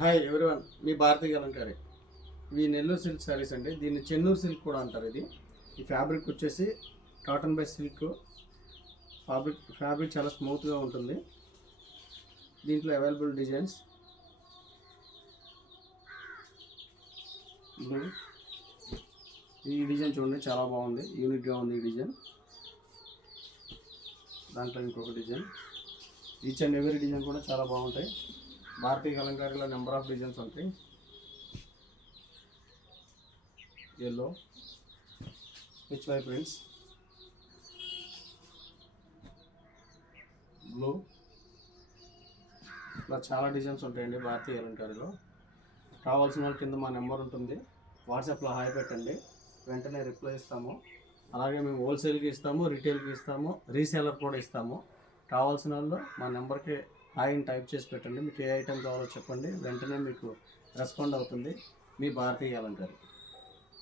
Hi everyone, మీ భారతీయ అలంకారి. ఇవి Nellore silk saris అండి. దీన్ని చెన్నూరు సిల్క్ కూడా అంటారు. ఈ ఫ్యాబ్రిక్ వచ్చేసి కాటన్ బై సిల్క్ ఫ్యాబ్రిక్ చాలా స్మూత్గా ఉంటుంది. దీంట్లో అవైలబుల్ డిజైన్స్ ఈ డిజైన్ చూడండి, చాలా బాగుంది, యూనిక్గా ఉంది ఈ డిజైన్. దాంట్లో ఇంకొక design, each and every design కూడా చాలా బాగుంటాయి. భారతీయ అలంకారీలో నెంబర్ ఆఫ్ డిజైన్స్ ఉంటాయి. Yellow, Pichwai prints, blue, ఇలా చాలా డిజైన్స్ ఉంటాయండి భారతీయ అలంకారీలో. కావాల్సిన వాళ్ళ కింద మా నెంబర్ ఉంటుంది, వాట్సాప్లో హాయ్ పెట్టండి, వెంటనే రిప్లై ఇస్తాము. అలాగే మేము హోల్సేల్కి ఇస్తాము, రిటైల్కి ఇస్తాము, రీసేలర్ కూడా ఇస్తాము. కావాల్సిన వాళ్ళు మా నెంబర్కి హాయ్ని టైప్ చేసి పెట్టండి. మీకు ఏ ఐటెం కావాలో చెప్పండి, వెంటనే మీకు రెస్పాండ్ అవుతుంది. మీ భారతీయ అలంకారి.